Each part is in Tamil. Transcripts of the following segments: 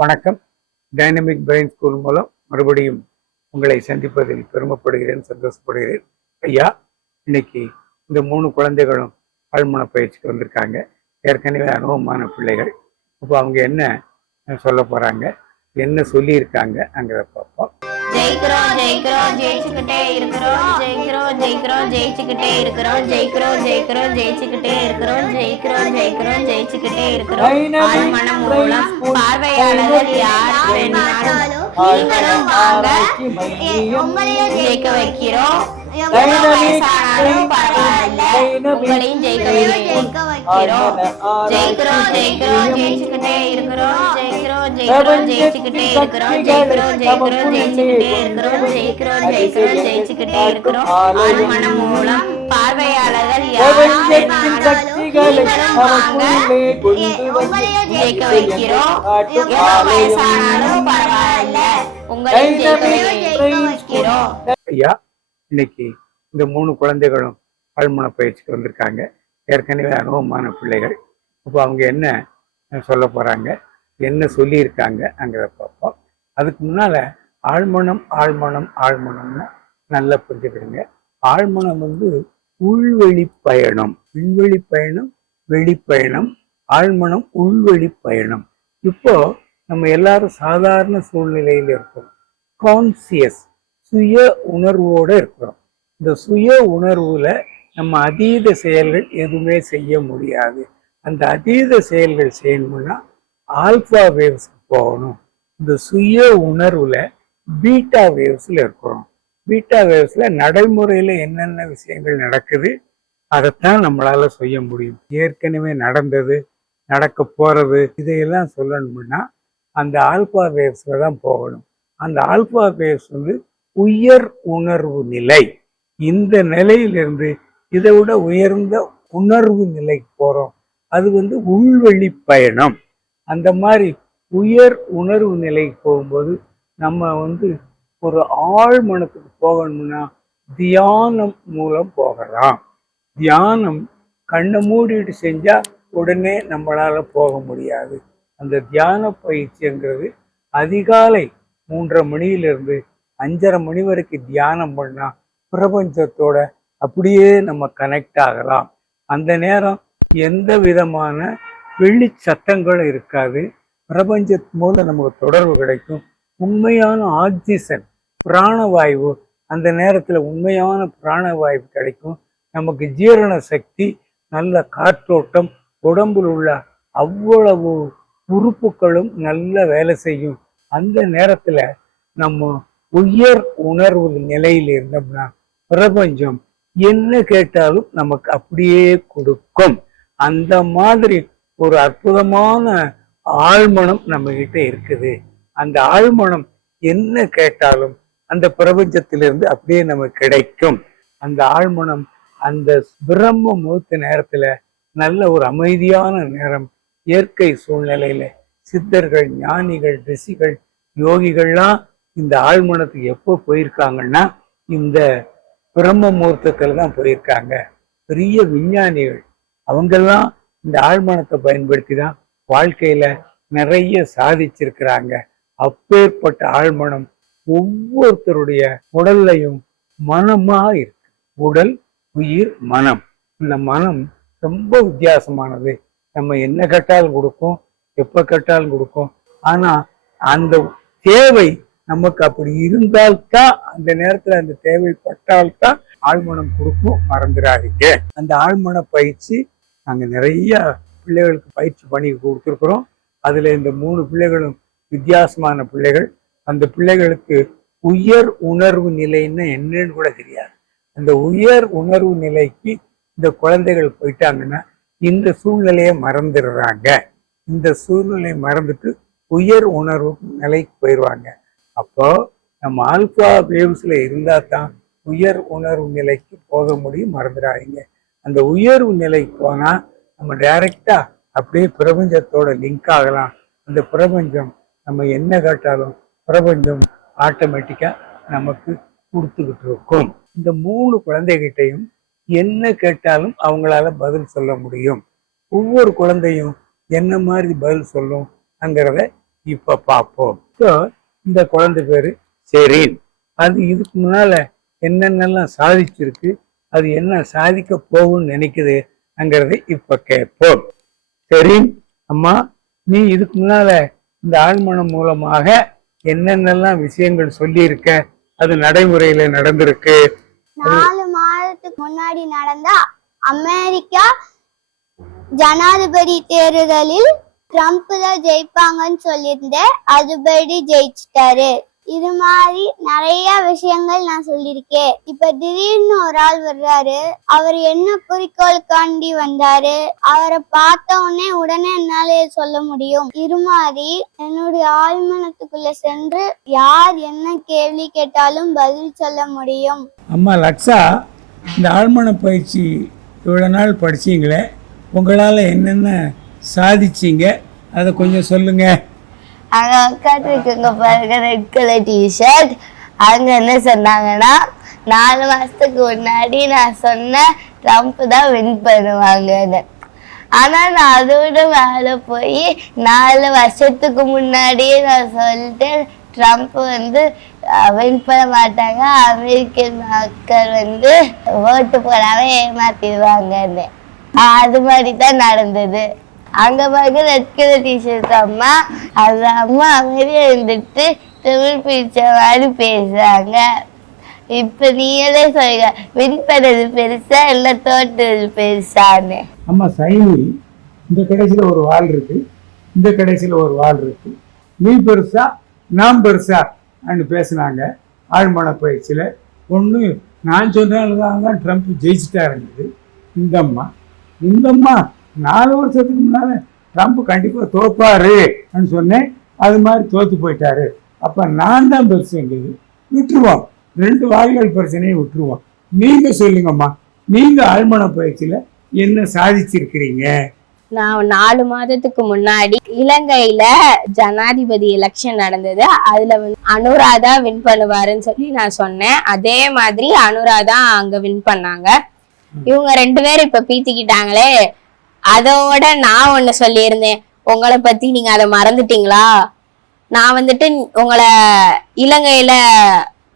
வணக்கம். டைனமிக் பிரெயின் ஸ்கூல் மூலம் மறுபடியும் உங்களை சந்திப்பதில் பெருமைப்படுகிறேன் சந்தோஷப்படுகிறேன். ஐயா இன்னைக்கு இந்த மூணு குழந்தைகளும் பல்முனை பயிற்சிக்கு வந்திருக்காங்க. ஏற்கனவே அனுபவமான பிள்ளைகள். இப்போ அவங்க என்ன சொல்ல போகிறாங்க என்ன சொல்லியிருக்காங்க அங்கிறத பார்ப்போம். ஜெயிக்கிறோம் ஜெயிக்கிறோம் ஜெயிச்சுக்கிட்டே இருக்கிறோம் ஜெயிக்கிறோம் ஜெயிக்கிறோம் ஜெயிச்சுக்கிட்டே இருக்கிறோம் ஜெயிக்கிறோம் ஜெயிக்கிறோம் ஜெயிச்சுக்கிட்டே இருக்கிறோம் ஜெயிக்கிறோம் ஜெயிக்கிறோம் ஜெயிச்சுக்கிட்டே இருக்கிறோம். ஆழ்மனம் மூலம் பார்வையாளர்கள் யார் வேணாலும் நீங்களும் வாங்க உங்களையும் ஜெயிக்க வைக்கிறோம். உங்களையும் ஜெயிக்க வைக்கிறோம். ஜெயிக்கிறோம் ஜெயிக்கிறோம் ஜெயிச்சுக்கிட்டே இருக்கிறோம் ஜெயிக்கிறோம் ஜெயிக்கிறோம் ஜெயிச்சுக்கிட்டே இருக்கிறோம் ஜெயிக்கிறோம் ஜெயிக்கிறோம் ஜெயிச்சுக்கிட்டே இருக்கிறோம் ஜெயிக்கிறோம் ஜெயிக்கிறோம் ஜெயிச்சுக்கிட்டே இருக்கிறோம் ஆழ்மனம் மூலம் பார்வையாளர்கள் ஜெயிக்க வைக்கிறோம். வயசானாலும் பரவாயில்ல உங்களையும் ஜெயிக்க வைக்கிறோம். இன்னைக்கு இந்த மூணு குழந்தைகளும் ஆழ்மன பயிற்சிக்கு வந்திருக்காங்க. ஏற்கனவே அனுபவமான பிள்ளைகள். இப்போ அவங்க என்ன சொல்ல போறாங்க? என்ன சொல்லியிருக்காங்க? அங்கிறத பார்ப்போம். அதுக்கு முன்னால ஆழ்மனம் ஆழ்மனம் ஆழ்மனம்னு நல்லா புரிஞ்சுக்கிடுங்க. ஆழ்மனம் வந்து உள்வெளி பயணம். விண்வெளி பயணம் வெளிப்பயணம் ஆழ்மனம் உள்வெளி பயணம். இப்போ நம்ம எல்லாரும் சாதாரண சூழ்நிலையில இருக்கோம். கான்சியஸ் சுய உணர்வோடு இருக்கிறோம். இந்த சுய உணர்வுல நம்ம அதீத செயல்கள் எதுவுமே செய்ய முடியாது. அந்த அதீத செயல்கள் செய்யணும்னா ஆல்பா வேவ்ஸ்க்கு போகணும். இந்த சுய உணர்வுல பீட்டா வேவ்ஸ்ல இருக்கிறோம். பீட்டா வேவ்ஸ்ல நடைமுறையில என்னென்ன விஷயங்கள் நடக்குது அதைத்தான் நம்மளால செய்ய முடியும். ஏற்கனவே நடந்தது நடக்க போறது இதையெல்லாம் சொல்லணும்னா அந்த ஆல்பா வேவ்ஸ்ல தான் போகணும். அந்த ஆல்பா வேவ்ஸ் வந்து உயர் உணர்வு நிலை. இந்த நிலையிலிருந்து இதை விட உயர்ந்த உணர்வு நிலைக்கு போறோம். அது வந்து உள்வெளி பயணம். அந்த மாதிரி உயர் உணர்வு நிலைக்கு போகும்போது நம்ம வந்து ஒரு ஆழ் மனத்துக்கு போகணும்னா தியானம் மூலம் போகலாம். தியானம் கண்ணை மூடிட்டு செஞ்சா உடனே நம்மளால போக முடியாது. அந்த தியான பயிற்சிங்கிறது அதிகாலை மூன்றரை மணியிலிருந்து அஞ்சரை மணி வரைக்கும் தியானம் பண்ணால் பிரபஞ்சத்தோட அப்படியே நம்ம கனெக்ட் ஆகலாம். அந்த நேரம் எந்த விதமான வெள்ளி சத்தங்களும் இருக்காது. பிரபஞ்சத்து மூலம் நமக்கு தொடர்பு கிடைக்கும். உண்மையான ஆக்சிஜன் பிராணவாயு அந்த நேரத்துல உண்மையான பிராணவாயு கிடைக்கும். நமக்கு ஜீரண சக்தி நல்ல காற்றோட்டம் உடம்பில் உள்ள அவ்வளவு உறுப்புகளும் நல்ல வேலை செய்யும். அந்த நேரத்துல நம்ம உயர் உணர்வு நிலையில் இருந்தோம்னா பிரபஞ்சம் என்ன கேட்டாலும் நமக்கு அப்படியே கொடுக்கும். அந்த மாதிரி ஒரு அற்புதமான ஆழ்மனம் நம்ம கிட்ட இருக்குது. அந்த ஆழ்மனம் என்ன கேட்டாலும் அந்த பிரபஞ்சத்திலிருந்து அப்படியே நமக்கு கிடைக்கும். அந்த ஆழ்மனம் அந்த பிரம்ம முகூர்த்த நேரத்துல நல்ல ஒரு அமைதியான நேரம் இயற்கை சூழ்நிலையில சித்தர்கள் ஞானிகள் ரிஷிகள் யோகிகள்லாம் இந்த ஆழ்மனத்துக்கு எப்போ போயிருக்காங்கன்னா இந்த பிரம்ம முகூர்த்தத்தில் தான் போயிருக்காங்க. பெரிய விஞ்ஞானிகள். அவங்கெல்லாம் இந்த ஆழ்மனத்தை பயன்படுத்தி தான் வாழ்க்கையில நிறைய சாதிச்சிருக்கிறாங்க. அப்பேற்பட்ட ஆழ்மனம் ஒவ்வொருத்தருடைய உடல்லையும் மனமா இருக்கு. உடல் உயிர் மனம். இந்த மனம் ரொம்ப வித்தியாசமானது. நம்ம என்ன கேட்டாலும் கொடுக்கும் எப்ப கேட்டாலும் கொடுக்கும். ஆனா அந்த தேவை நமக்கு அப்படி இருந்தால்தான் அந்த நேரத்துல அந்த தேவைப்பட்டால்தான் ஆழ்மனம் கொடுக்கும் மறந்துடாதீங்க அந்த ஆழ்மன பயிற்சி நாங்க நிறைய பிள்ளைகளுக்கு பயிற்சி பண்ணி கொடுத்துருக்குறோம். அதுல இந்த மூணு பிள்ளைகளும் வித்தியாசமான பிள்ளைகள். அந்த பிள்ளைகளுக்கு உயர் உணர்வு நிலைன்னு என்னன்னு கூட தெரியாது. அந்த உயர் உணர்வு நிலைக்கு இந்த குழந்தைகள் போயிட்டாங்கன்னா இந்த சூழ்நிலையை மறந்துடுறாங்க. இந்த சூழ்நிலையை மறந்துட்டு உயர் உணர்வு நிலைக்கு போயிடுவாங்க அப்போ நம்ம ஆல்பா வேவ்ஸ்ல இருந்தா தான் உயர் உணர்வு நிலைக்கு போக முடியும் மறந்துடாதீங்க. அந்த உயர்வு நிலைக்கு போனா நம்ம டைரக்டா அப்படியே பிரபஞ்சத்தோட லிங்க் ஆகலாம். அந்த பிரபஞ்சம் நம்ம என்ன கேட்டாலும் பிரபஞ்சம் ஆட்டோமேட்டிக்கா நமக்கு கொடுத்துக்கிட்டு இருக்கும். இந்த மூணு குழந்தைகிட்டையும் என்ன கேட்டாலும் அவங்களால பதில் சொல்ல முடியும். ஒவ்வொரு குழந்தையும் என்ன மாதிரி பதில் சொல்லும் அங்கிறத இப்ப பார்ப்போம். ஸோ இந்த குழந்தை பேரு செரீன் அது இதுக்கு முன்னால என்னென்னலாம் சாதிச்சிருக்கு அது என்ன சாதிக்க போகும்னு நினைக்குதுங்கிறதை இப்ப கேட்போம். செரீன் அம்மா நீ இதுக்கு முன்னால இந்த ஆழ்மனம் மூலமாக என்னென்னலாம் விஷயங்கள் சொல்லியிருக்க? அது நடைமுறையில நடந்திருக்கு. நாலு மாதத்துக்கு முன்னாடி நடந்த அமெரிக்கா ஜனாதிபதி தேர்தலில் ட்ரம்ப் தான் ஜெயிப்பாங்கன்னு சொல்லியிருந்தேன் அதுபடி ஜெயிச்சிட்டாரு. இது மாதிரி நிறைய விஷயங்கள் நான் சொல்லியிருக்கேன். இப்ப திடீர்னு ஒரு ஆள் வர்றாரு. அவர் என்ன குறிக்கோளுக்காண்டி வந்தாரு? அவரை பார்த்த உடனே உடனே என்னாலே சொல்ல முடியும். இது மாதிரி என்னுடைய ஆழ்மனத்துக்குள்ள சென்று யார் என்ன கேள்வி கேட்டாலும் பதில் சொல்ல முடியும். அம்மா லக்ஷா இந்த ஆழ்மன பயிற்சி இவ்வளோ நாள் படிச்சீங்களே உங்களால் என்னென்ன சாதிச்சிங்க. அதை கொஞ்சம் சொல்லுங்க. அங்கே உட்காந்துருக்குங்க பாருங்க ரெட் கலர் டிஷர்ட் அங்க என்ன சொன்னாங்கன்னா நாலு மாசத்துக்கு முன்னாடி நான் சொன்னேன் ட்ரம்ப் தான் வின் பண்ணுவாங்கன்னு. ஆனா நான் அதோட மேல போய் நாலு வருஷத்துக்கு முன்னாடியே நான் சொல்லிட்டேன் ட்ரம்ப் வந்து வின் பண்ண மாட்டாங்க. அமெரிக்கன் மக்கள் வந்து ஓட்டு போடாம ஏமாத்திடுவாங்கன்னு. அது மாதிரி தான் நடந்தது. அங்க பாருங்க ரெட் கலர் டிஷர்ட் அம்மா. அந்த அம்மா அமைதியா இருந்துட்டு தமிழ் பிடிச்ச மாதிரி பேசுறாங்க. இப்ப நீங்களே சொல்லுங்க வின் பண்ணது பெருசா இல்ல தோட்டது பெருசான்னு? அம்மா சைனி இந்த கடைசியில் ஒரு வால் இருக்கு. இந்த கடைசியில் ஒரு வால் இருக்கு. நீ பெருசா நான் பெருசா அப்படின்னு பேசுனாங்க. ஆழ்மன பயிற்சியில் ஒன்று நான் சொன்னால்தான் தான் ட்ரம்ப் ஜெயிச்சுட்டா இருந்தது இந்தம்மா இந்தம்மா நாலு வருஷத்துக்கு முன்னால ட்ரம்ப் கண்டிப்பாக தோப்பாரு சொன்னேன். அது மாதிரி தோத்து போயிட்டாரு. அப்போ நான் தான் பெருசுங்குது விட்டுருவோம். ரெண்டு வாய்கள் பிரச்சனையை விட்டுருவோம். நீங்க சொல்லுங்கம்மா. நீங்க ஆழ்மன பயிற்சியில என்ன சாதிச்சிருக்கிறீங்க? நான் நாலு மாதத்துக்கு முன்னாடி இலங்கையில ஜனாதிபதி எலெக்ஷன் நடந்தது. அதுல வந்து அனுராதா வின் பண்ணுவாருன்னு சொல்லி நான் சொன்னேன். அதே மாதிரி அனுராதா அங்க வின் பண்ணாங்க. இவங்க ரெண்டு பேரும் இப்ப பீத்திக்கிட்டாங்களே. அதோட நான் ஒண்ணு சொல்லியிருந்தேன். உங்களை பத்தி நீங்க அதை மறந்துட்டீங்களா? நான் வந்துட்டு உங்களை இலங்கையில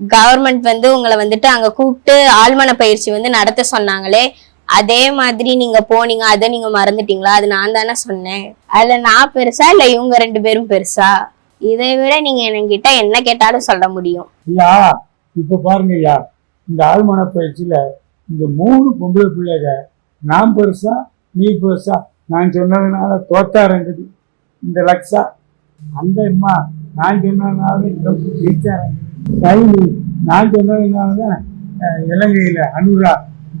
கவர்மெண்ட் வந்து உங்களை வந்துட்டு அங்க கூப்பிட்டு ஆழ்மன பயிற்சி வந்து நடத்த சொன்னாங்களே அதே மாதிரி நீங்க போனீங்க அதை நீங்க மறந்துட்டீங்களா? அது நான் தானே சொன்னேன். அதுல நான் பெருசா இல்ல இவங்க ரெண்டு பேரும் பெருசா? இதை விட நீங்க என்கிட்ட என்ன கேட்டாலும் சொல்ல முடியும். ஐயா இப்ப பாருங்க ஐயா. இந்த ஆழ்மன பயிற்சியில இந்த மூணு பொம்பளை பிள்ளைக நான் பெருசா நீ புதுசா நான் சொன்னதுனால தோத்தாரங்குது இந்த லக்ஷா அந்த அம்மா நான் சொன்னதுனால ட்ரம்ப் ஜெயிச்சாரங்க நான் சொன்னதுனால தான் இலங்கையில் அனுரா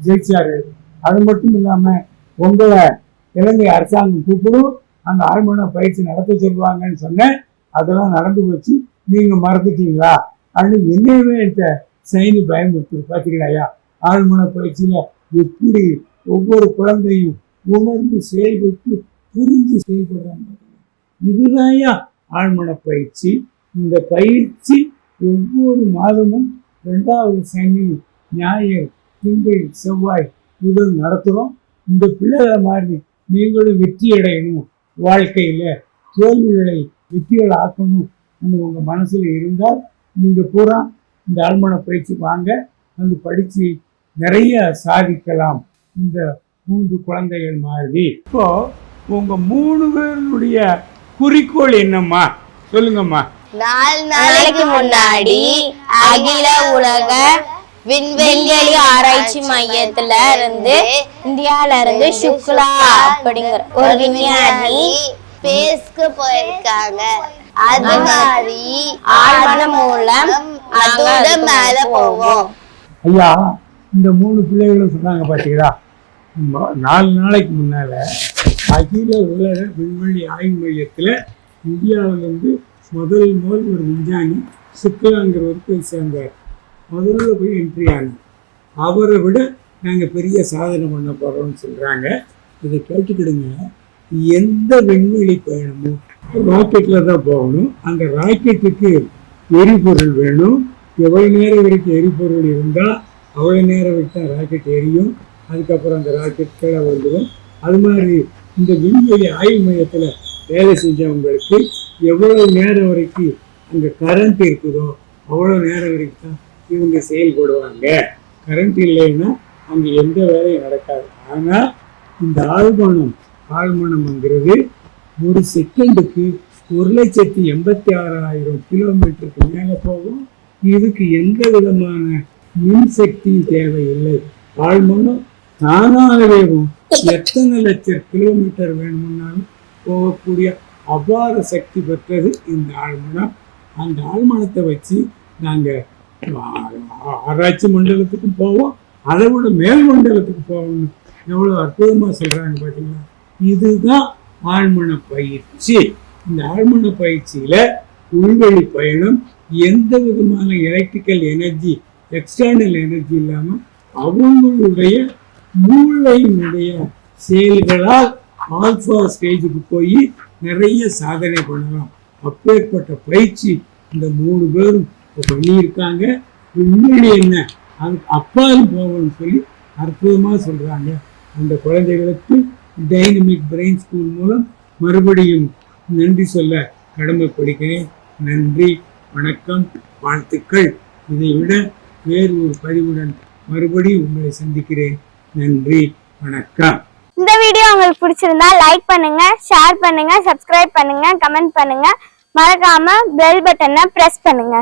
ஜெயிச்சாரு. அது மட்டும் இல்லாமல் உங்களை இலங்கை அரசாங்கம் கூப்பிடும் அந்த அரண்மனை பயிற்சி நடத்த சொல்லுவாங்கன்னு சொன்னேன். அதெல்லாம் நடந்து போச்சு. நீங்கள் மறந்துட்டீங்களா? அப்படின்னு என்னையுமே என்கிட்ட சைனி பயமுறுத்து பார்த்தீங்களாயா ஆழ்மன பயிற்சியில் எப்படி ஒவ்வொரு குழந்தையும் உணர்ந்து செயல்பட்டு புரிஞ்சு செயல்படுறாங்க. இதுதான்யா ஆழ்மன பயிற்சி. இந்த பயிற்சி ஒவ்வொரு மாதமும் ரெண்டாவது சனி ஞாயிறு திங்கள் செவ்வாய் புதன் நடத்துகிறோம் இந்த பிள்ளைகளை மாதிரி நீங்களும் வெற்றி அடையணும். வாழ்க்கையில் தோல்விகளை வெற்றிகள் ஆக்கணும் உங்கள் மனசில் இருந்தால் நீங்கள் பூரா இந்த ஆழ்மன பயிற்சி வாங்க. வந்து படித்து நிறைய சாதிக்கலாம். இந்த மூன்று குழந்தைகள் மாதிரி. இப்போ உங்க மூணு பேருடைய குறிக்கோள் என்னம்மா? சொல்லுங்கம்மா. நாலு நாளைக்கு முன்னாடி அகில உலக விண்வெளி ஆராய்ச்சி மையத்துல இருந்து இந்தியால இருந்து சுக்லா அப்படிங்கிற ஒரு விஞ்ஞானி ஸ்பேஸ்க்கு போயிருக்காங்க. அது மாதிரி ஆழ்மனம் மூலம் அதோட மேல போவோம். ஐயா இந்த மூணு பிள்ளைகளும் சொன்னாங்க பார்த்தீங்களா ம- நாலு நாளைக்கு முன்னால் அகில உலக விண்வெளி ஆய்வு மையத்தில் இந்தியாவிலேருந்து முதல் முதல் ஒரு விஞ்ஞானி சுக்லாங்கிறவர் போய் சேர்ந்தார். முதல்ல போய் என்ட்ரி ஆனோம் அவரை விட நாங்கள் பெரிய சாதனை பண்ண போகிறோம்னு சொல்கிறாங்க இதை கேட்டுக்கிடுங்க. எந்த விண்வெளி பயணமும் ராக்கெட்டில் தான் போகணும். அந்த ராக்கெட்டுக்கு எரிபொருள் வேணும். எவ்வளோ நேரம் வரைக்கும் எரிபொருள் இருந்தால் அவ்வளோ நேரம் வரைக்கும் ராக்கெட் எரியும். அதுக்கப்புறம் அந்த ராக்கெட் கீழே வந்துடும் அது மாதிரி இந்த விண்வெளி ஆய்வு மையத்தில் வேலை செஞ்சவங்களுக்கு எவ்வளோ நேரம் வரைக்கும் அங்கே கரண்ட் இருக்குதோ அவ்வளோ நேரம் வரைக்கும் தான் இவங்க செயல்படுவாங்க. கரண்ட் இல்லைன்னா அங்கே எந்த வேலையும் நடக்காது. ஆனால் இந்த ஆழ்மனம் ஆழ்மனம்ங்கிறது ஒரு செகண்டுக்கு ஒரு லட்சத்தி எண்பத்தி ஆறாயிரம் கிலோமீட்டருக்கு மேலே போகும். இதுக்கு எந்த விதமான மின்சக்தியும் தேவையில்லை. ஆழ்மனம் தானாகவே எத்தனை லட்சம் கிலோமீட்டர் வேணும்னாலும் போகக்கூடிய அபார சக்தி பெற்றது இந்த ஆழ்மனம். அந்த ஆழ்மனத்தை வச்சு நாங்கள் ஆராய்ச்சி மண்டலத்துக்கும் போவோம். அதை விட மேல் மண்டலத்துக்கு போகணும். எவ்வளோ அற்புதமாக சொல்கிறாங்க பார்த்தீங்களா இதுதான் ஆழ்மன பயிற்சி. இந்த ஆழ்மன பயிற்சியில் உள்வழி பயணம் எந்த விதமான எலக்ட்ரிக்கல் எனர்ஜி எக்ஸ்டர்னல் எனர்ஜி இல்லாமல் அவங்களுடைய மூளையினுடைய செயல்களால் ஆல்ஃபா ஸ்டேஜுக்கு போய் நிறைய சாதனை பண்ணலாம். அப்பேற்பட்ட பயிற்சி இந்த மூணு பேரும் பண்ணியிருக்காங்க. உண்மையிலே என்ன? அது அப்பாலும் போகணும்னு சொல்லி அற்புதமாக சொல்கிறாங்க அந்த குழந்தைகளுக்கு டைனமிக் பிரெயின் ஸ்கூல் மூலம் மறுபடியும் நன்றி சொல்ல கடமைப்படுகிறேன். நன்றி வணக்கம் வாழ்த்துக்கள். இதை விட வேறு ஒரு பதிவுடன் மறுபடியும் உங்களை சந்திக்கிறேன். நன்றி வணக்கம். இந்த வீடியோ உங்களுக்கு பிடிச்சிருந்தா லைக் பண்ணுங்க ஷேர் பண்ணுங்க சப்ஸ்கிரைப் பண்ணுங்க கமெண்ட் பண்ணுங்க. மறக்காம பெல் பட்டனை பிரஸ் பண்ணுங்க.